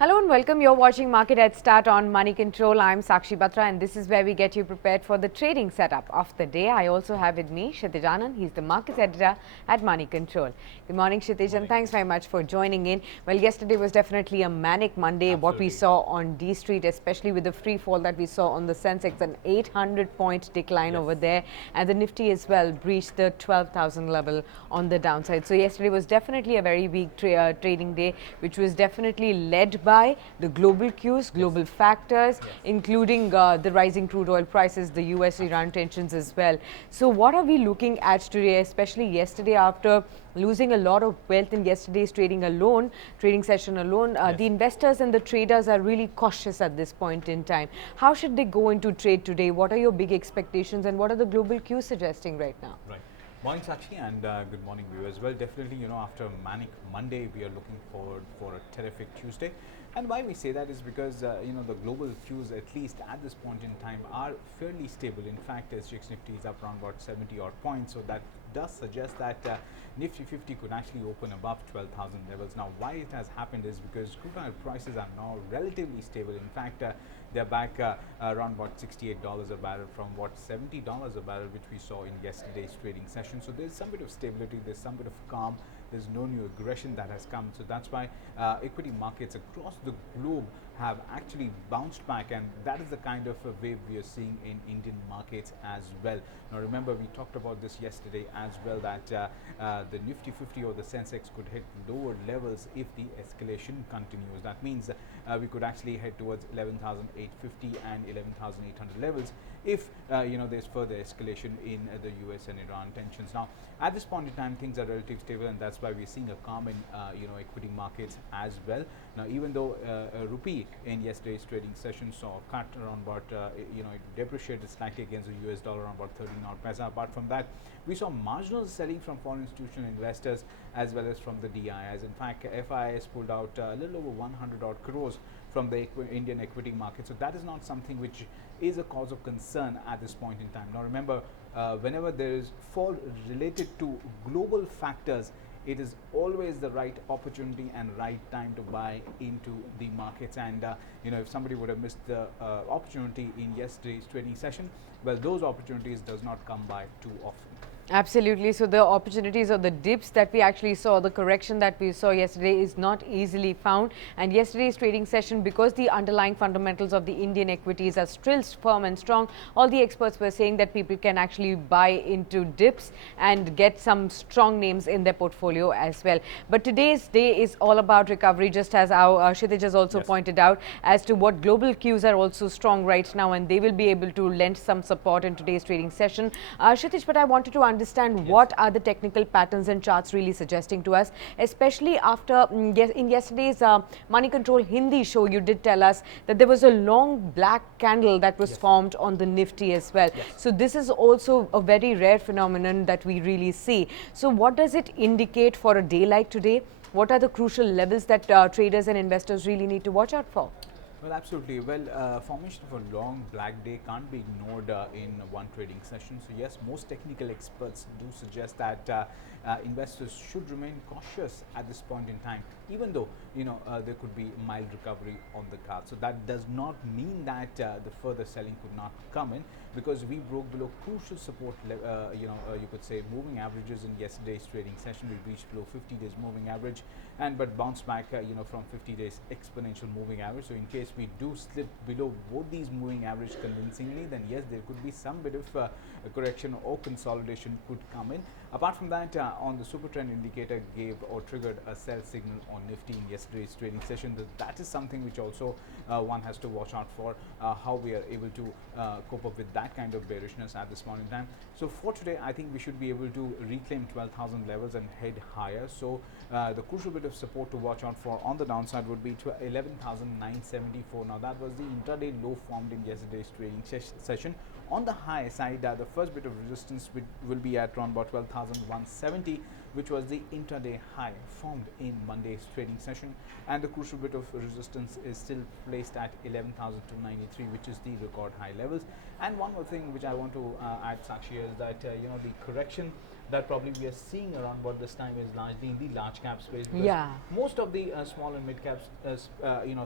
Hello and welcome. You're watching Market Headstart on Moneycontrol. I'm Sakshi Batra and this is where we get you prepared for the trading setup of the day. I also have with me Kshitij Anand. He's the markets editor at Moneycontrol. Good morning, Kshitij, and thanks very much for joining in. Well, yesterday was definitely a manic Monday. Absolutely. What we saw on D Street, especially with the free fall that we saw on the Sensex, an 800-point decline over there, and the Nifty as well breached the 12,000 level on the downside. So yesterday was definitely a very weak trading day, which was definitely led by the global cues, global factors, including the rising crude oil prices, the US-Iran tensions as well. So what are we looking at today, especially yesterday after losing a lot of wealth in yesterday's trading session alone? The investors and the traders are really cautious at this point in time. How should they go into trade today? What are your big expectations and what are the global cues suggesting right now? Right. Morning, Sakshi, and good morning, viewers. Well, definitely, after a manic Monday, we are looking forward for a terrific Tuesday. And why we say that is because, the global cues, at least at this point in time, are fairly stable. In fact, SGX Nifty is up around about 70 odd points. So that does suggest that Nifty50 could actually open above 12,000 levels. Now, why it has happened is because crude oil prices are now relatively stable. In fact, they're back around about $68 a barrel from what $70 a barrel, which we saw in yesterday's trading session. So there's some bit of stability, there's some bit of calm. There's no new aggression that has come. So that's why equity markets across the globe have actually bounced back, and that is the kind of a wave we are seeing in Indian markets as well. Now remember, we talked about this yesterday as well, that the Nifty50 or the Sensex could hit lower levels if the escalation continues. That means we could actually head towards 11,850 and 11,800 levels if there's further escalation in the US and Iran tensions. Now at this point in time, things are relatively stable, and that's why we're seeing a calm in equity markets as well. Now even though a rupee in yesterday's trading session saw a cut around about it depreciated slightly against the US dollar around about 13 odd paisa. Apart from that, we saw marginal selling from foreign institutional investors as well as from the DIIs. In fact, FIIs pulled out a little over 100 odd crores from the Indian equity market. So that is not something which is a cause of concern at this point in time. Now remember, whenever there is fall related to global factors, it is always the right opportunity and right time to buy into the markets. And if somebody would have missed the opportunity in yesterday's trading session, well, those opportunities does not come by too often. Absolutely. So the opportunities or the dips that we actually saw, the correction that we saw yesterday is not easily found. And yesterday's trading session, because the underlying fundamentals of the Indian equities are still firm and strong, all the experts were saying that people can actually buy into dips and get some strong names in their portfolio as well. But today's day is all about recovery, just as our Kshitij has also pointed out, as to what global cues are also strong right now, and they will be able to lend some support in today's trading session. Kshitij, but I wanted to understand what are the technical patterns and charts really suggesting to us, especially after in yesterday's Moneycontrol Hindi show, you did tell us that there was a long black candle that was formed on the Nifty as well. So this is also a very rare phenomenon that we really see. So what does it indicate for a day like today? What are the crucial levels that traders and investors really need to watch out for? Well, absolutely. Well, formation of a long black day can't be ignored in one trading session. So yes, most technical experts do suggest that investors should remain cautious at this point in time, even though there could be mild recovery on the card. So that does not mean that the further selling could not come in, because we broke below crucial support you could say moving averages in yesterday's trading session. We reached below 50 days moving average, but bounced back from 50 days exponential moving average. So in case we do slip below both these moving average convincingly, then yes, there could be some bit of a correction or consolidation could come in. Apart from that, on the super trend indicator gave or triggered a sell signal on Nifty in yesterday's trading session. That is something which also one has to watch out for, how we are able to cope up with that kind of bearishness at this point in time. So for today, I think we should be able to reclaim 12,000 levels and head higher. So the crucial bit of support to watch out for on the downside would be to 11,974. Now that was the intraday low formed in yesterday's trading session. On the high side, the first bit of resistance will be at around about 12,170, which was the intraday high formed in Monday's trading session, and the crucial bit of resistance is still placed at 11,293, which is the record high levels. And one more thing which I want to add, Sakshi, is that the correction that probably we are seeing around about this time is largely in the large cap space, because most of the small and mid caps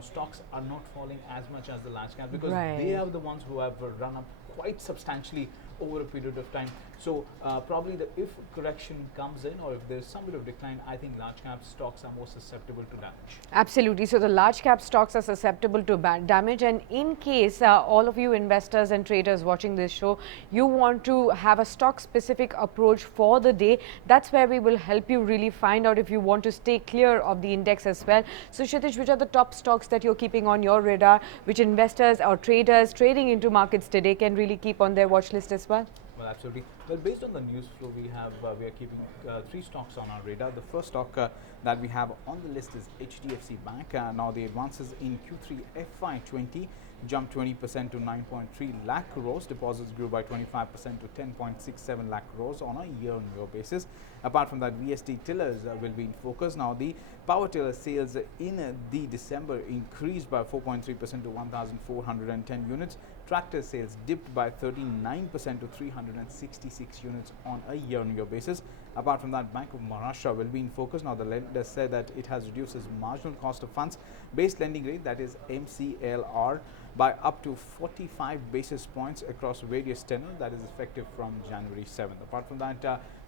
stocks are not falling as much as the large cap, because they are the ones who have run up quite substantially over a period of time. So probably if correction comes in, or if there's some bit of decline, I think large cap stocks are more susceptible to damage. Absolutely. So the large cap stocks are susceptible to damage, and in case all of you investors and traders watching this show, you want to have a stock specific approach for the day, that's where we will help you really find out if you want to stay clear of the index as well. So Kshitij, which are the top stocks that you're keeping on your radar, which investors or traders trading into markets today can really keep on their watch list as well? Well, absolutely. Well, based on the news flow we are keeping 3 stocks on our radar. The first stock that we have on the list is HDFC Bank. Now the advances in Q3 FY20 jumped 20% to 9.3 lakh crores. Deposits grew by 25% to 10.67 lakh crores on a year-on-year basis. Apart from that, VST tillers will be in focus. Now the power tiller sales in the December increased by 4.3% to 1,410 units. Tractor sales dipped by 39% to 366 units on a year-on-year basis. Apart from that, Bank of Maharashtra will be in focus. Now the lender said that it has reduced its marginal cost of funds based lending rate, that is MCLR, by up to 45 basis points across various tenors, that is effective from January 7th. Apart from that,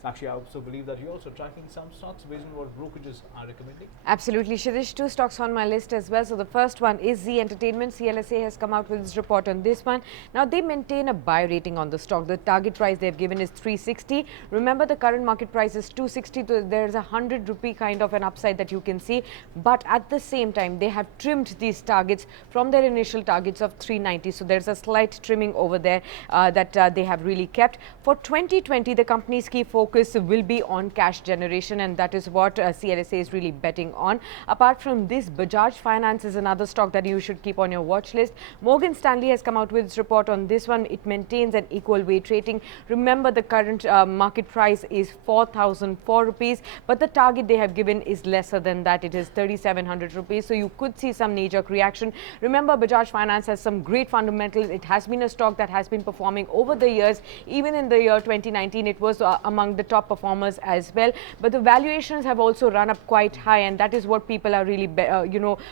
Sakshi, I also believe that you're also tracking some stocks based on what brokerages are recommending. Absolutely, Kshitij. 2 stocks on my list as well. So the first one is Zee Entertainment. CLSA has come out with its report on this one. Now they maintain a buy rating on the stock. The target price they've given is 360. Remember, the current market price is 260. So there's a 100 rupee kind of an upside that you can see. But at the same time, they have trimmed these targets from their initial targets of 390. So there's a slight trimming over there that they have really kept. For 2020, the company's key focus will be on cash generation, and that is what CLSA is really betting on. Apart from this, Bajaj Finance is another stock that you should keep on your watch list. Morgan Stanley has come out with its report on this one. It maintains an equal weight rating. Remember, the current market price is 4,004 rupees, but the target they have given is lesser than that. It is 3,700 rupees. So you could see some knee-jerk reaction. Remember, Bajaj Finance has some great fundamentals. It has been a stock that has been performing over the years. Even in the year 2019, it was among the top performers as well. But the valuations have also run up quite high, and that is what people are really,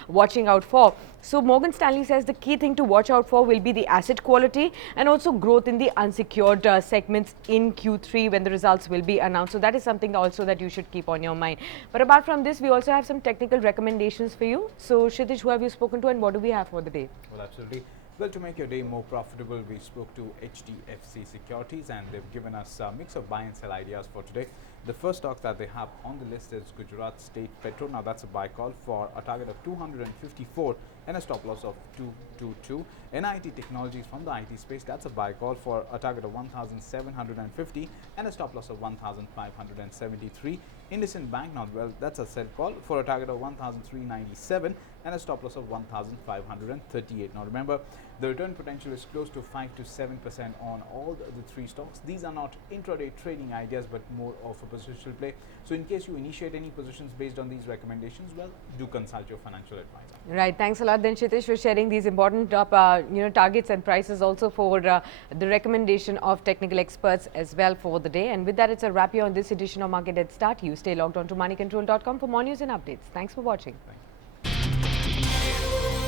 watching out for. So Morgan Stanley says the key thing to watch out for will be the asset quality and also growth in the unsecured segments in Q3 when the results will be announced. So that is something also that you should keep on your mind. But apart from this, we also have some technical recommendations for you. So Kshitij, who have you spoken to and what do we have for the day? Well, absolutely. Well, to make your day more profitable, we spoke to HDFC Securities, and they've given us a mix of buy and sell ideas for today. The first stock that they have on the list is Gujarat State Petro. Now that's a buy call for a target of 254 and a stop loss of 222. NIT Technologies from the IT space, that's a buy call for a target of 1,750 and a stop loss of 1,573. IndusInd Bank, now well, that's a sell call for a target of 1,397 and a stop loss of 1,538. Now remember, the return potential is close to 5 to 7% on all the 3 stocks. These are not intraday trading ideas, but more of a positional play. So in case you initiate any positions based on these recommendations, well, do consult your financial advisor. Right. Thanks a lot then, Kshitij, for sharing these important top targets and prices also for the recommendation of technical experts as well for the day. And with that, it's a wrap here on this edition of Market Headstart. You stay logged on to moneycontrol.com for more news and updates. Thanks for watching. Thank you.